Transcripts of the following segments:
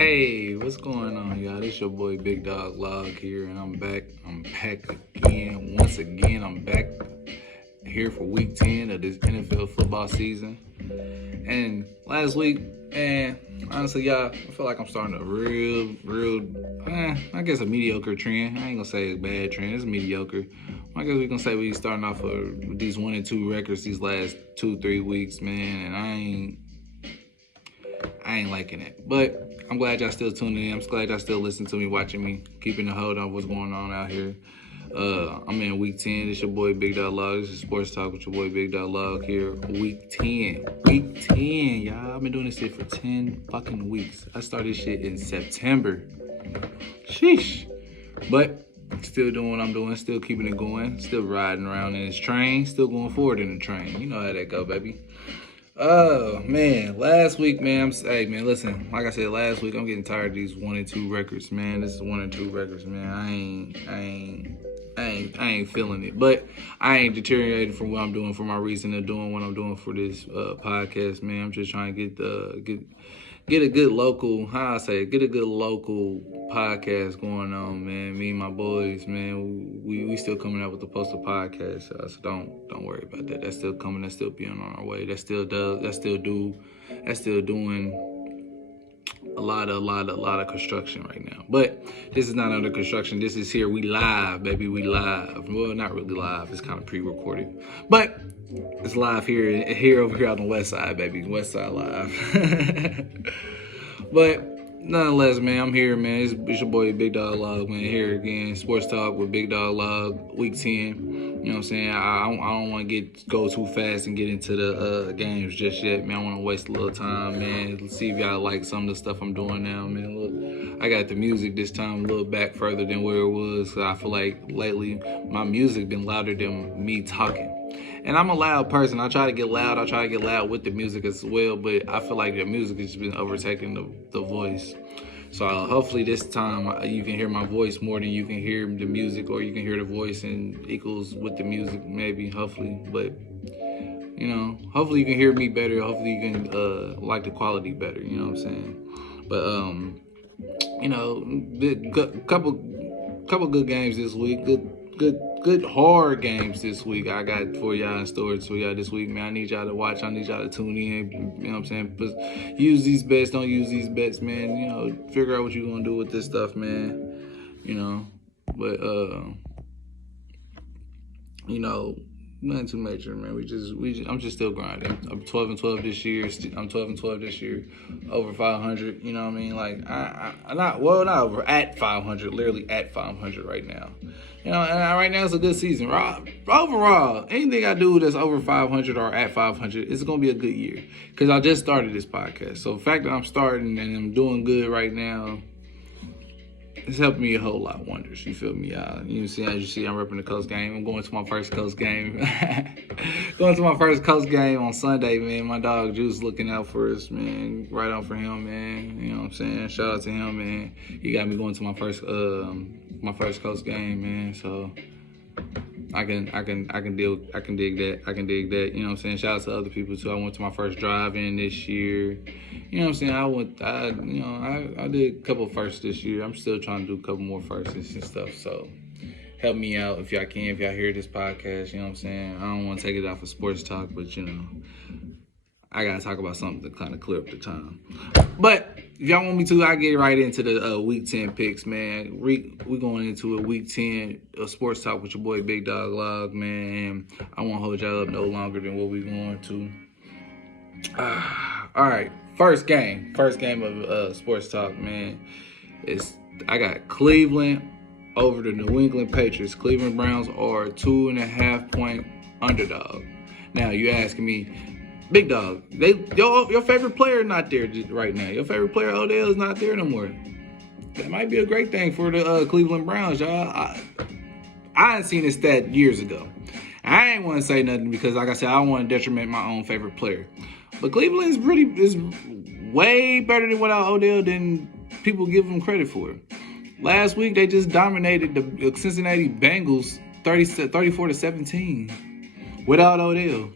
Hey, what's going on, y'all? This your boy BigDogLog here, and I'm back. I'm back again. Once again, I'm back here for week 10 of this NFL football season. And last week, honestly, y'all, I feel like I'm starting a I guess a mediocre trend. I ain't gonna say a bad trend. It's mediocre. I guess we can say we starting off with these 1-2 records these last 2-3 weeks, man, and I ain't liking it. But I'm glad y'all still tuning in. I'm glad y'all still listening to me, watching me, keeping the hold on what's going on out here. I'm in week 10. This your boy BigDogLog. This is Sports Talk with your boy BigDogLog here. Week 10. Week 10, y'all. I've been doing this shit for 10 fucking weeks. I started shit in September. Sheesh. But still doing what I'm doing. Still keeping it going. Still riding around in this train. Still going forward in the train. You know how that go, baby. Oh, man. Last week, man. Hey, man, listen. Like I said, last week, I'm getting tired of these 1-2 records, man. This is 1-2 records, man. I ain't feeling it. But I ain't deteriorating from what I'm doing for my reason of doing what I'm doing for this podcast, man. I'm just trying to get a good local, get a good local podcast going on, man. Me and my boys, man, we still coming out with the Postal podcast, so don't worry about that. That's still coming. That's still being on our way. That's still doing a lot of construction right now. But this is not under construction. This is here. We live, baby. We live. Well, not really live. It's kind of pre-recorded, but it's live here over here on the west side, baby. West side live. But nonetheless, man, I'm here, man. It's your boy BigDogLog, man. Here again, Sports Talk with BigDogLog, week 10. You know what I'm saying? I don't want to go too fast and get into the games just yet, man. I want to waste a little time, man. Let's see if y'all like some of the stuff I'm doing now, man. Look, I got the music this time a little back further than where it was. I feel like lately my music been louder than me talking. And I'm a loud person. I try to get loud. I try to get loud with the music as well, but I feel like the music has been overtaking the voice. So hopefully this time you can hear my voice more than you can hear the music, or you can hear the voice and equals with the music, maybe, hopefully. But, you know, hopefully you can hear me better. Hopefully you can like the quality better, you know what I'm saying? But, you know, couple good games this week. Good hard games this week I got for y'all in storage for y'all this week, man. I need y'all to watch. I need y'all to tune in. You know what I'm saying? But use these bets. Don't use these bets, man. You know, figure out what you're going to do with this stuff, man. You know, but, you know, nothing too major, man. I'm just still grinding. I'm 12-12 this year. I'm 12-12 this year. Over 500. You know what I mean? Like not over, at 500. Literally at 500 right now. You know, and right now it's a good season. Overall, anything I do that's over 500 or at 500, it's gonna be a good year. Cause I just started this podcast, so the fact that I'm starting and I'm doing good right now, it's helping me a whole lot. Wonders, you feel me? As you see, I'm repping the Coast game. I'm going to my first Coast game. Going to my first Coast game on Sunday, man. My dog Juice looking out for us, man. Right on for him, man. You know what I'm saying? Shout out to him, man. He got me going to my first Coast game, man. So I can dig that. You know what I'm saying? Shout out to other people too. I went to my first drive-in this year. You know what I'm saying? I did a couple firsts this year. I'm still trying to do a couple more firsts and stuff. So help me out if y'all can. If y'all hear this podcast, you know what I'm saying? I don't want to take it off of Sports Talk, but you know, I gotta talk about something to kind of clear up the time. But if y'all want me to, I get right into the week 10 picks, man. We going into a week 10 Sports Talk with your boy BigDogLog, man. I won't hold y'all up no longer than what we going to. All right, first game of Sports Talk, man. I got Cleveland over the New England Patriots. Cleveland Browns are a 2.5 point underdog. Now you asking me, Big Dog, your favorite player not there right now. Your favorite player Odell is not there no more. That might be a great thing for the Cleveland Browns, y'all. I ain't seen this stat years ago. I ain't want to say nothing because, like I said, I don't want to detriment my own favorite player. But Cleveland is way better than without Odell than people give them credit for. Last week they just dominated the Cincinnati Bengals 34-17 without Odell.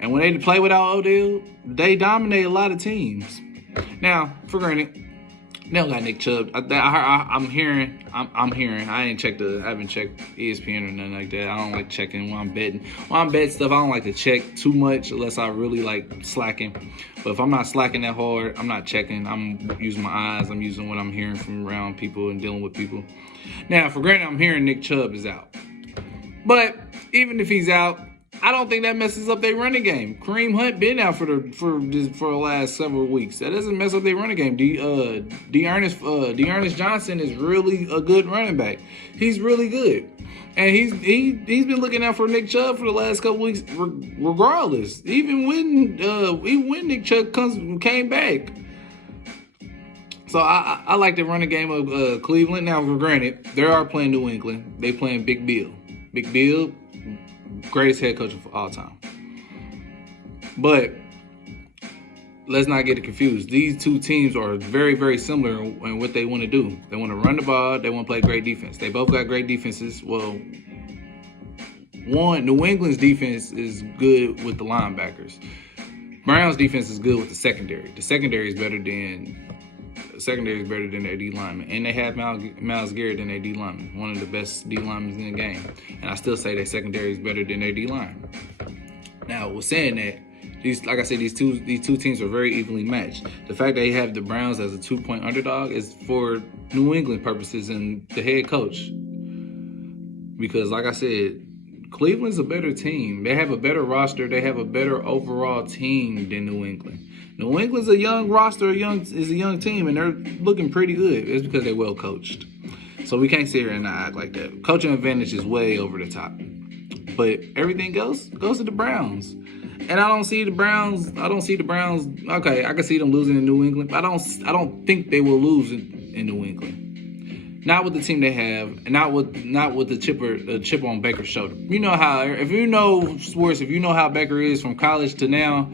And when they play without Odell, they dominate a lot of teams. Now, for granted, They don't got Nick Chubb. I'm hearing. I haven't checked ESPN or nothing like that. I don't like checking when I'm betting. When I'm betting stuff, I don't like to check too much unless I really like slacking. But if I'm not slacking that hard, I'm not checking. I'm using my eyes. I'm using what I'm hearing from around people and dealing with people. Now, for granted, I'm hearing Nick Chubb is out. But even if he's out, I don't think that messes up their running game. Kareem Hunt been out for the last several weeks. That doesn't mess up their running game. Dearness Johnson is really a good running back. He's really good, and he's been looking out for Nick Chubb for the last couple weeks, regardless. Even when Nick Chubb came back. So I like the running game of Cleveland. Now, for granted, they are playing New England. They playing Big Bill. Big Bill, greatest head coach of all time. But let's not get it confused. These two teams are very, very similar in what they want to do. They want to run the ball. They want to play great defense. They both got great defenses. Well, New England's defense is good with the linebackers. Browns' defense is good with the secondary. The secondary is better than their D lineman. And they have Myles Garrett in their D lineman, one of the best D linemen in the game. And I still say their secondary is better than their D line. Now, with saying that, these two teams are very evenly matched. The fact that they have the Browns as a 2-point underdog is for New England purposes and the head coach. Because, like I said, Cleveland's a better team. They have a better roster. They have a better overall team than New England. New England's a young roster, is a young team, and they're looking pretty good. It's because they're well coached. So we can't sit here and not act like that. Coaching advantage is way over the top. But everything else goes to the Browns. And I don't see the Browns. Okay, I can see them losing in New England, but I don't think they will lose in New England. Not with the team they have, and not with the chip on Baker's shoulder. You know how, if you know sports, if you know how Baker is from college to now,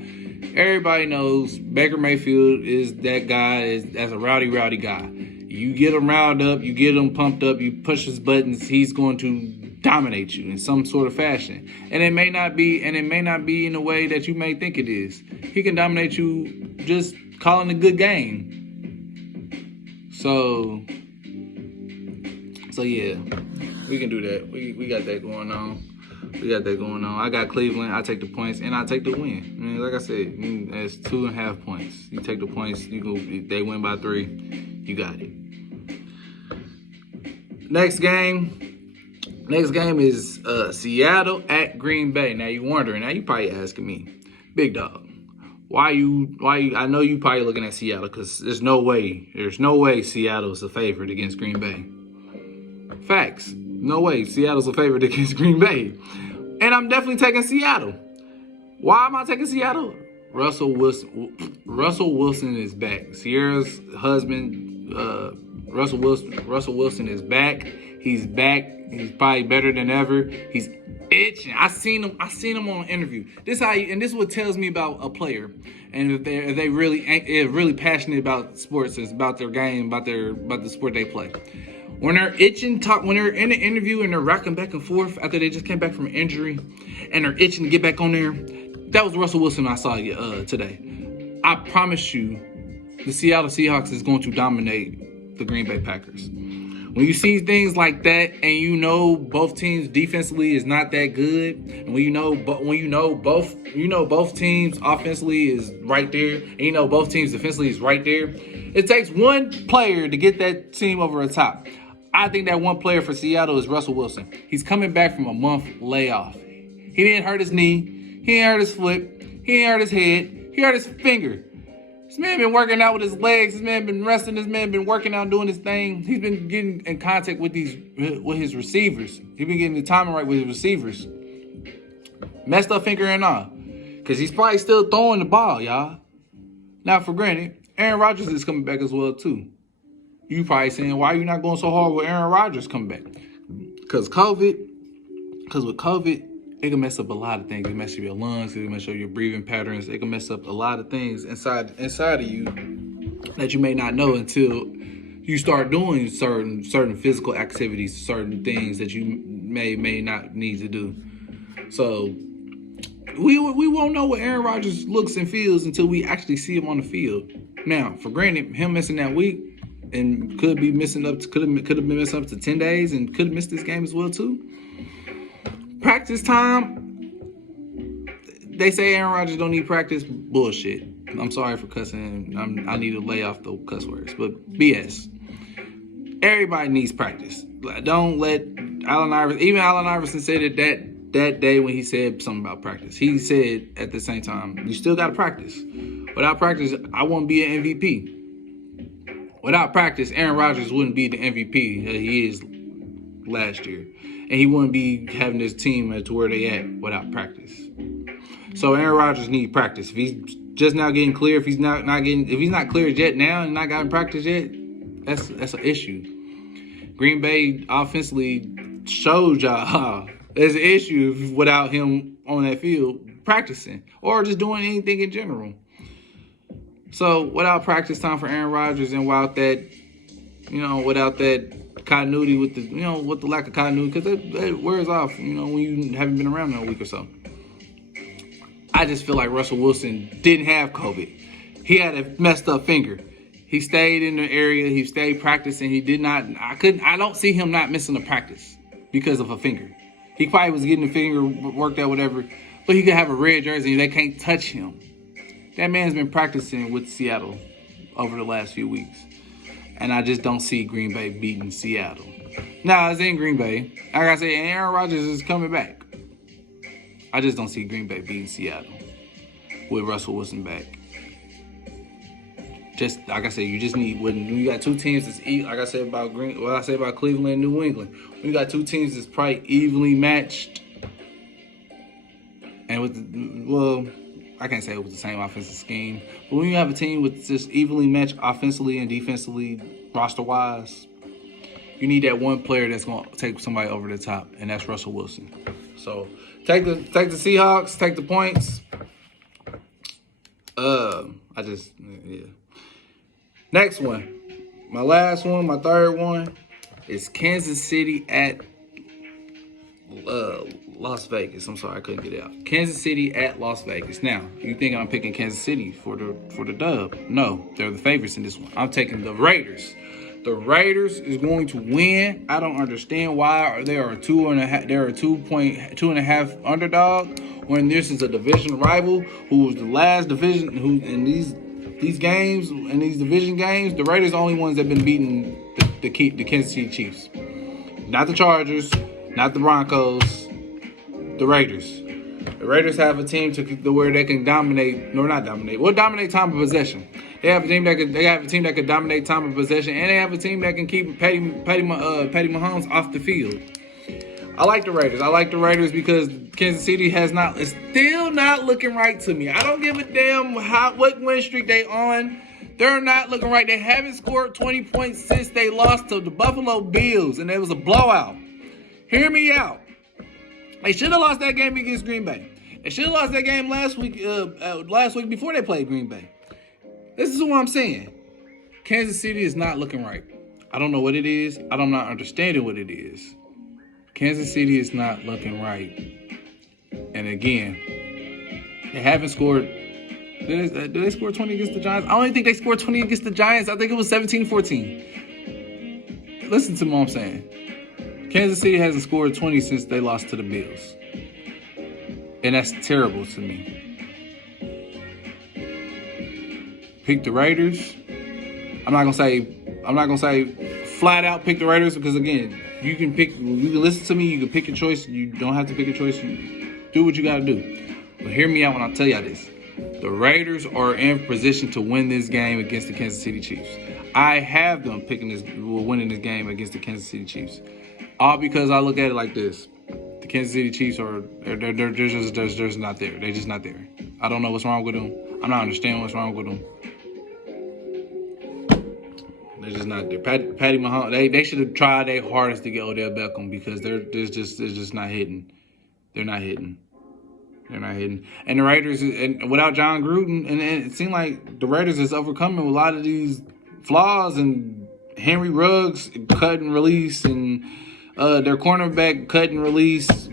everybody knows Baker Mayfield is that guy, that's a rowdy guy. You get him riled up, you get him pumped up, you push his buttons, he's going to dominate you in some sort of fashion. And it may not be in a way that you may think it is. He can dominate you just calling a good game. So yeah, we can do that. We got that going on. I got Cleveland. I take the points, and I take the win. I mean, like I said, it's 2.5 points. You take the points. They win by 3. You got it. Next game is Seattle at Green Bay. Now you wondering. Now you probably asking me, Big Dog, why you? I know you probably looking at Seattle because there's no way Seattle's a favorite against Green Bay. Facts. No way Seattle's a favorite against Green Bay. And I'm definitely taking Seattle. Why am I taking Seattle? Russell Wilson is back. Sierra's husband, Russell Wilson is back. He's back. He's probably better than ever. He's itching. I seen him on an interview. This is what tells me about a player. And if they really passionate about sports, it's about their game, about the sport they play. When they're when they're in an interview and they're rocking back and forth after they just came back from an injury and they're itching to get back on there, that was Russell Wilson I saw today. I promise you, the Seattle Seahawks is going to dominate the Green Bay Packers. When you see things like that and you know both teams defensively is not that good, and when you know both teams offensively is right there, and you know both teams defensively is right there, it takes one player to get that team over the top. I think that one player for Seattle is Russell Wilson. He's coming back from a month layoff. He didn't hurt his knee. He didn't hurt his foot. He didn't hurt his head. He hurt his finger. This man been working out with his legs. This man been wrestling. This man been working out, doing his thing. He's been getting in contact with his receivers. He's been getting the timing right with his receivers. Messed up finger and all. Because he's probably still throwing the ball, y'all. Now, for granted, Aaron Rodgers is coming back as well, too. You probably saying, why are you not going so hard with Aaron Rodgers coming back? Because with COVID, it can mess up a lot of things. It can mess up your lungs. It can mess up your breathing patterns. It can mess up a lot of things inside of you that you may not know until you start doing certain physical activities, certain things that you may not need to do. So we won't know what Aaron Rodgers looks and feels until we actually see him on the field. Now, for granted, him missing that week, and could be missing up. Could have been missing up to 10 days, and could have missed this game as well too. Practice time. They say Aaron Rodgers don't need practice. Bullshit. I'm sorry for cussing. I need to lay off the cuss words, but BS. Everybody needs practice. Don't let Allen Iverson. Even Allen Iverson said it that day when he said something about practice. He said at the same time, you still got to practice. Without practice, I won't be an MVP. Without practice, Aaron Rodgers wouldn't be the MVP that he is last year, and he wouldn't be having this team to where they at without practice. So Aaron Rodgers needs practice. If he's just now getting clear, if he's not cleared yet now and not gotten practice yet, that's an issue. Green Bay offensively showed y'all there's an issue without him on that field practicing or just doing anything in general. So without practice time for Aaron Rodgers and without that continuity with the lack of continuity, because that wears off, when you haven't been around in a week or so. I just feel like Russell Wilson didn't have COVID. He had a messed up finger. He stayed in the area. He stayed practicing. He did not. I don't see him not missing a practice because of a finger. He probably was getting the finger worked out, whatever. But he could have a red jersey and they can't touch him. That man's been practicing with Seattle over the last few weeks. And I just don't see Green Bay beating Seattle. Now, it's in Green Bay. Like I said, Aaron Rodgers is coming back. I just don't see Green Bay beating Seattle with Russell Wilson back. Just like I said, you just need, when you got two teams that's like I said about Cleveland and New England. When you got two teams that's probably evenly matched, and I can't say it was the same offensive scheme, but when you have a team with just evenly matched offensively and defensively, roster-wise, you need that one player that's going to take somebody over the top, and that's Russell Wilson. So take the Seahawks, take the points. Next one, my last one, my third one is Kansas City at Las Vegas. I'm sorry, I couldn't get it out. Kansas City at Las Vegas. Now, you think I'm picking Kansas City for the dub? No, they're the favorites in this one. I'm taking the Raiders. The Raiders is going to win. I don't understand why they are 2.5. They're a 2.5 underdog when this is a division rival who was the last division. Who in these games, in these division games, the Raiders are the only ones that have been beating the Kansas City Chiefs. Not the Chargers, not the Broncos, the Raiders. The Raiders have a team to where they can dominate, no, not dominate. Well, dominate time of possession. They have a team that could dominate time of possession, and they have a team that can keep Patty Mahomes off the field. I like the Raiders. I like the Raiders because Kansas City is still not looking right to me. I don't give a damn what win streak they on. They're not looking right. They haven't scored 20 points since they lost to the Buffalo Bills, and it was a blowout. Hear me out. They should have lost that game against Green Bay. They should have lost that game last week before they played Green Bay. This is what I'm saying. Kansas City is not looking right. I don't know what it is. I'm not understanding what it is. Kansas City is not looking right. And again, they haven't scored. Did they score 20 against the Giants? I don't even think they scored 20 against the Giants. I think it was 17-14. Listen to what I'm saying. Kansas City hasn't scored 20 since they lost to the Bills. And that's terrible to me. Pick the Raiders. I'm not gonna say flat out pick the Raiders because again, you can listen to me, you can pick your choice. You don't have to pick a choice. You do what you gotta do. But hear me out when I tell y'all this. The Raiders are in position to win this game against the Kansas City Chiefs. I have them winning this game against the Kansas City Chiefs. All because I look at it like this. The Kansas City Chiefs they're just not there. They're just not there. I don't know what's wrong with them. I'm not understanding what's wrong with them. They're just not there. Patty Mahomes, they should have tried their hardest to get Odell Beckham because they're just not hitting. They're not hitting. And the Raiders, and without John Gruden, and it seemed like the Raiders is overcoming a lot of these flaws and Henry Ruggs cut and release and their cornerback cut and release.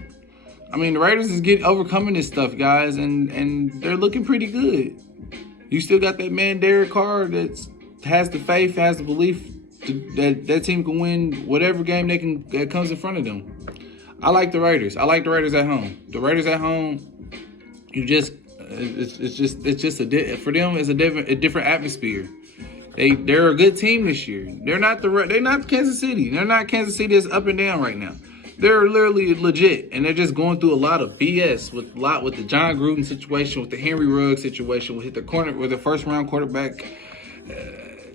I mean, the Raiders is overcoming this stuff, guys, and they're looking pretty good. You still got that man Derek Carr that has the faith, has the belief that team can win whatever game that comes in front of them. I like the Raiders. I like the Raiders at home. The Raiders at home, it's just for them it's a different atmosphere. They're a good team this year. They're not Kansas City. They're not Kansas City that's up and down right now. They're literally legit, and they're just going through a lot of BS with the John Gruden situation, with the Henry Ruggs situation, with the first round quarterback.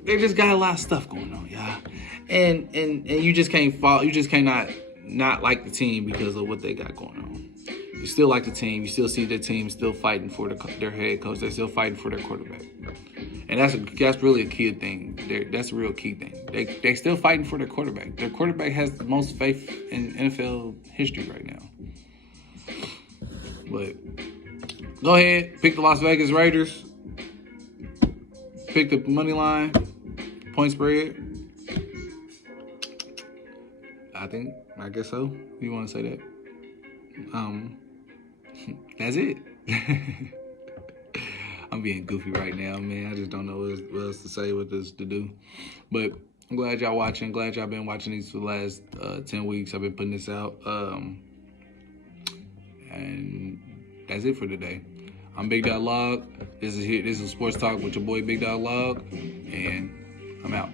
They just got a lot of stuff going on, y'all. And you just can't fall. You just cannot not like the team because of what they got going on. You still like the team. You still see their team still fighting for their head coach. They're still fighting for their quarterback. And that's really a key thing. That's a real key thing. They're still fighting for their quarterback. Their quarterback has the most faith in NFL history right now. But go ahead, pick the Las Vegas Raiders. Pick the money line, point spread. I guess so. You want to say that? That's it. I'm being goofy right now, man. I just don't know what else to say, what else to do. But I'm glad y'all watching. Glad y'all been watching these for the last 10 weeks. I've been putting this out. And that's it for today. I'm BigDogLog. This is Sports Talk with your boy BigDogLog. And I'm out.